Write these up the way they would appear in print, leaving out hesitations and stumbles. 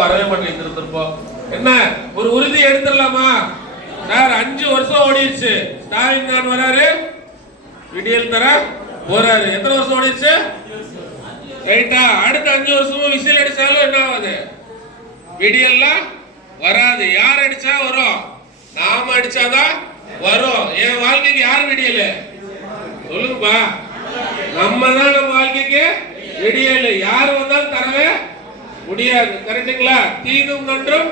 வரவே மாட்டேன் திருப்போம். என்ன ஒரு உறுதி எடுத்துடலாமா சார்? 5 வருஷம் ஓடிடுச்சு. ஸ்டாலின் நான் வராரு, விடியல் தர போறாரு. எத்தனை வருஷம் ஓடிடுச்சு? ரைட்டா? அடுத்த 5 வருஷமும் விசில் அடிச்சாலும் என்ன ஆகுது? விடியல்லாம் வராது. யார் அடிச்சா வரும்? நாம அடிச்சாதான் வரும். என் வாழ்க்கைக்கு யார் விடியல சொல்லுங்கப்பா? நம்ம தான் நம்ம வாழ்க்கைக்கு விடியல. யார் வந்தாலும் தரவே முடியாது. கரெக்டுங்களா? தீதும் நன்றும்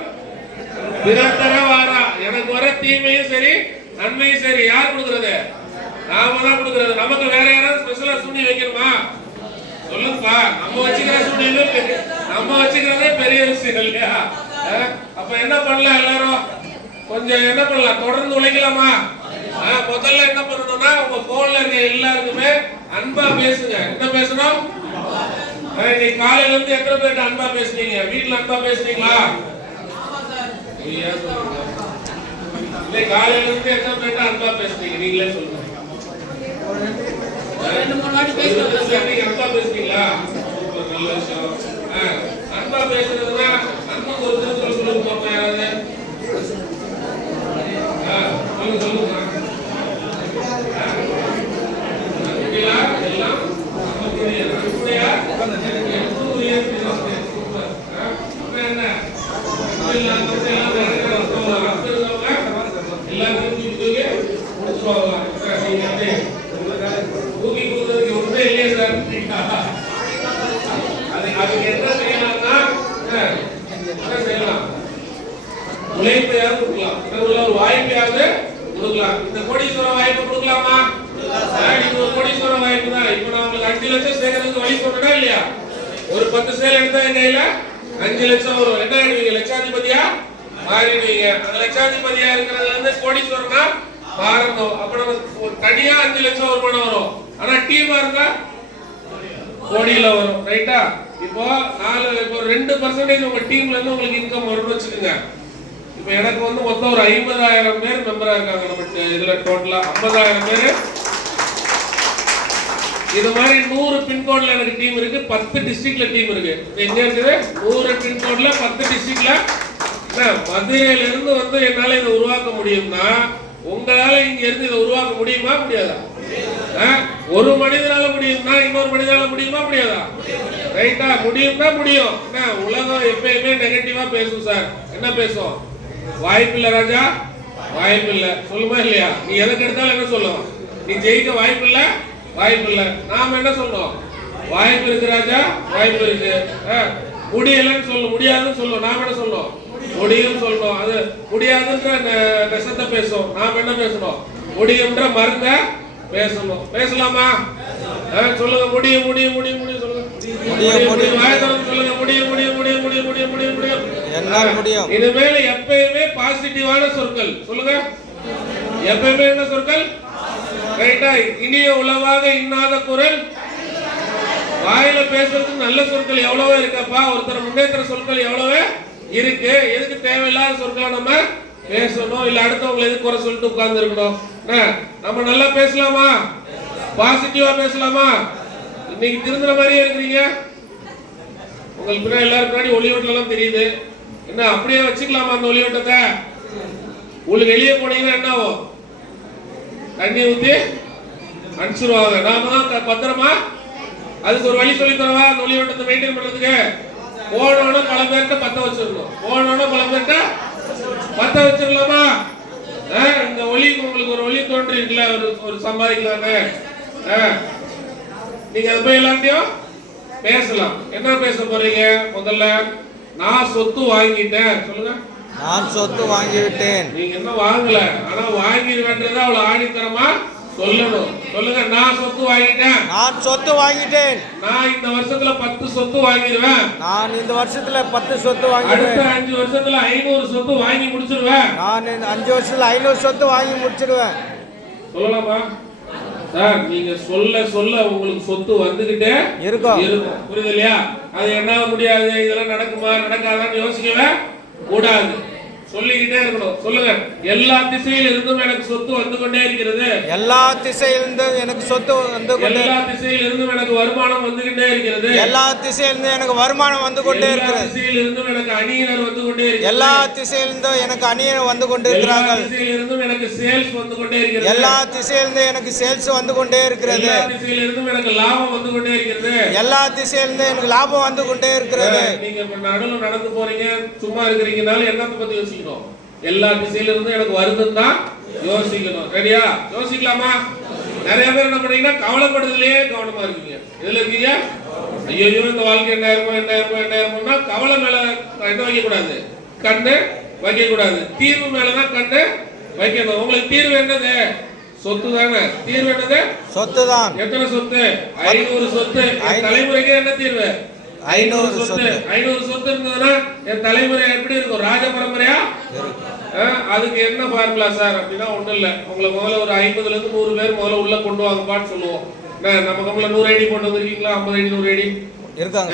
பிறத்தர வாரா. எனக்கு வர தீமையும் சரி நன்மையும் சரி யார் கொடுக்கறது? நாம தான் கொடுக்கறது. நமக்கு வேற யாராவது ஸ்பெஷலா சூனி வைக்கணுமா சொல்லுங்கப்பா? நம்ம வச்சுக்கிற சூனியும் நம்ம வச்சுக்கிறதே பெரிய விஷயம் இல்லையா? அப்ப என்ன பண்ணலாம்? எல்லாரும் கொஞ்சம் என்ன பண்ணலாம்? தொடர்ந்து உழைக்கலாமா? முதல்ல என்ன பண்ணணும்னா உங்க போன்ல இருக்க எல்லாருக்குமே அன்பா பேசுங்க. என்ன பேசணும்? நீ காலையில இருந்து எத்தனை பேர்ட்ட அன்பா பேசுனீங்க? வீட்டுல அன்பா பேசுனீங்களா? இல்ல காலையில இருந்து எத்தனை பேர்ட்ட அன்பா பேசுனீங்க? நீங்களே சொல்லுங்க. 2-3 வாட்டி பேசுறீங்க. அன்பா பேசுனீங்களா? நல்ல விஷயம். அன்பா பேசுறதுன்னா அன்புக்கு ஒரு திருக்குறள் சொல்லுங்க பாப்போம். யாராவது சொல்லுங்க. உழைப்பையாவது கொடுக்கலாம், ஒரு வாய்ப்பையாவது கொடுக்கலாம். இந்த கோடீஸ்வர வாய்ப்பு கொடுக்கலாமா? இது ஒரு கோடீஸ்வர வாய்ப்பு தான். இப்ப நான் உங்களுக்கு 5 லட்சம் சேர்க்கறதுக்கு வழி சொல்றேனா இல்லையா? ஒரு 10 சேல் எடுத்தா என் கையில 5 லட்சம் வரும். என்ன ஆயிடுவீங்க? லட்சாதிபதியா மாறிடுவீங்க. அந்த லட்சாதிபதியா இருக்கிறதுல இருந்து கோடீஸ்வரனா மாறணும். அப்ப நம்ம தனியா 5 லட்சம் வருமானம் வரும். ஆனா டீமா இருந்தா கோடியில வரும். ரைட்டா? இப்போ 2% உங்க டீம்ல இருந்து உங்களுக்கு இன்கம் வரும்னு வச்சுக்கோங்க. இப்ப எனக்கு வந்து மொத்தம் ஒரு 50,000 பேர் மெம்பரா இருக்காங்க. நம்ம இதுல டோட்டலா 50,000 பேர். இது மாதிரி 100 பின்கோட்ல எனக்கு டீம் இருக்கு. 10 டிஸ்ட்ரிக்ட்ல டீம் இருக்கு. எங்க இருக்குது? 100 பின்கோட்ல 10 டிஸ்ட்ரிக்ட்ல. மதுரையில இருந்து வந்து என்னால இதை உருவாக்க முடியும்னா உங்களால இங்க இருந்து இதை உருவாக்க முடியுமா முடியாதா? ஒரு மனிதனால முடியும்னா இன்னொரு மனிதனால முடியுமா முடியாதா? ரைட்டா? முடியும்னா முடியும். உலகம் எப்பயுமே நெகட்டிவா பேசும் சார். என்ன பேசும்? வாய்ப்பில்லை ராஜா, வாய்ப்பில்லை சொல்லுமா இல்லையா? நீ எதுக்கு எடுத்தாலும் என்ன சொல்லும்? நீ ஜெயிக்க வாய்ப்பில்லை, வாய்ப்பில்லை. நாம என்ன சொல்றோம்? வாய்ப்பு இருக்கு ராஜா, வாய்ப்பு இருக்கு. முடியலன்னு சொல்லும், முடியாதுன்னு சொல்லும். நாம என்ன சொல்றோம்? முடியும் சொல்லணும். அது முடியாதுன்ற நெசத்தை பேசும். நாம என்ன பேசணும்? முடியும்ன்ற மருந்த பேசணும். பேசலாமா? சொல்லுங்க. முடியும் முடியும் முடியும் முடியும் சொல்லுங்க. சொல்லுங்க. முடியும் முடியும் முடியும் முடியும் முடியும் முடியும் முடியும். இனிமேல எப்பயுமே பாசிட்டிவான சொற்கள் சொல்லுங்க. எப்பயுமே என்ன சொற்கள்? ரைட்டா? இனிய உளவாக இன்னாத குரல். வாயில பேசுறதுக்கு நல்ல சொற்கள் எவ்வளவோ இருக்கப்பா. ஒருத்தர் முன்னேற்ற சொற்கள் எவ்வளவு இருக்கு. எதுக்கு தேவையில்லாத சொற்களை நம்ம பேசணும்? இல்ல அடுத்தவங்களை எதுக்கு குறை சொல்லிட்டு உட்கார்ந்து இருக்கணும்? நம்ம நல்லா பேசலாமா? பாசிட்டிவா பேசலாமா? இன்னைக்கு திருந்துற மாதிரியே இருக்கிறீங்க. உங்களுக்கு பின்னாடி எல்லாரும் பின்னாடி ஒளிவட்டம் எல்லாம் தெரியுது. என்ன அப்படியே வச்சுக்கலாமா அந்த ஒளிவட்டத்தை? உங்களுக்கு வெளியே போனீங்கன்னா என்ன ஆகும்? தண்ணி ஊத்தி அனுப்பிச்சிருவாங்க. நாம தான் பத்திரமா அதுக்கு ஒரு வழி சொல்லி தரவா அந்த ஒளிவட்டத்தை மெயின்டைன் பண்றதுக்கு. போனோன்னு பல பேர்கிட்ட பத்த வச்சிடணும். போனோன்னு பல பேர்கிட்ட பத்த வச்சிடலாமா? இந்த ஒளிக்கு உங்களுக்கு ஒரு ஒளி தோன்றி இருக்குல்ல, ஒரு சம்பாதிக்கலான்னு. நீங்க அது போய் எல்லாத்தையும் பேசலாம். என்ன பேச போறீங்க? முதல்ல நான் சொத்து வாங்கிட்டேன் சொல்லுங்க. நான் சொத்து வாங்கிவிட்டேன். நீங்க என்ன வாங்கல, ஆனா வாங்கிடுவேன்றத அவ்வளவு ஆணித்தரமா சொல்லணும். சொல்லுங்க. நான் சொத்து வாங்கிட்டேன். நான் சொத்து வாங்கிட்டேன். நான் இந்த வருஷத்துல 10 சொத்து வாங்கிடுவேன். நான் இந்த வருஷத்துல 10 சொத்து வாங்கிடுவேன். அடுத்த 5 வருஷத்துல 500 சொத்து வாங்கி முடிச்சிடுவேன். நான் இந்த 5 வருஷத்துல 500 சொத்து வாங்கி முடிச்சிடுவேன். சொல்லலாமா சார்? நீங்க சொல்ல சொல்ல உங்களுக்கு சொத்து வந்துகிட்டே இருக்கும். புரியுது இல்லையா? அது என்னால முடியாது, இதெல்லாம் நடக்குமா நடக்காதான்னு யோசிக்கவே கூடாது. சொல்லிக்கிட்டே இருக்கணும். சொல்லுங்க. எல்லா திசையில் இருந்தும் எனக்கு சொத்து வந்து கொண்டே இருக்கிறது. எல்லா திசையிலிருந்தும் எனக்கு சொத்து வந்து கொண்டே எல்லா திசையில் இருந்தும் எனக்கு வருமானம் வந்துகிட்டே இருக்கிறது. எல்லா திசையிலிருந்தும் எனக்கு வருமானம் வந்து கொண்டே எல்லா இருக்கிறது. திசையில் இருந்தும் எனக்கு அணியினர் வந்து கொண்டே இருக்கிறது. எல்லா திசையிலிருந்தும் எனக்கு அந்நியர் வந்து கொண்டே எல்லா இருக்கிறார்கள். திசையில் இருந்தும் எனக்கு சேல்ஸ் வந்து கொண்டே இருக்கிறது. எல்லா திசையிலிருந்தும் எனக்கு சேல்ஸ் வந்து கொண்டே இருக்கிறது. எல்லா திசையில் இருந்தும் எனக்கு லாபம் வந்து கொண்டே இருக்கிறது. எல்லா திசையிலிருந்தும் எனக்கு லாபம் வந்து கொண்டே இருக்கிறது. நீங்க இப்ப நடுவுல நடந்து போறீங்க, சும்மா இருக்கிறீங்கனால என்னத்தை பத்தி யோசிக்கணும்? எல்லா திசையில இருந்தும் எனக்கு வருதுன்னு தான் யோசிக்கணும். ரெடியா? யோசிக்கலாமா? நிறைய பேர் என்ன பண்ணீங்கன்னா கவலைப்படுறதுலயே கவனமா இருக்கீங்க. எதுல இருக்கீங்க? ஐயோ இந்த வாழ்க்கை என்ன இருக்கும்னா கவலை மேல என்ன வைக்க கூடாது, கண்ணு வைக்க கூடாது. தீர்வு மேலதான் கண்ணு வைக்கணும். உங்களுக்கு தீர்வு என்னது? சொத்து தானே. தீர்வு என்னது? சொத்து தான். எத்தனை சொத்து? 500 சொத்து. என் தலைமுறைக்கு என்ன தீர்வு? 500 சொத்து. 500 சொத்து இருந்ததுன்னா என் தலைமுறை எப்படி இருக்கும்? ராஜ பரம்பரையா? அதுக்கு என்ன ஃபார்முலா சார் அப்படின்னா ஒண்ணும் இல்ல. உங்களை முதல்ல ஒரு 50ல இருந்து 100 பேர் முதல்ல உள்ள கொண்டு வாங்கப்பான்னு சொல்லுவோம். நம்ம கம்பெனில 100 ஐடி போட்டு வந்திருக்கீங்களா? 50 ஐடி 100 ஐடி இருக்காங்க.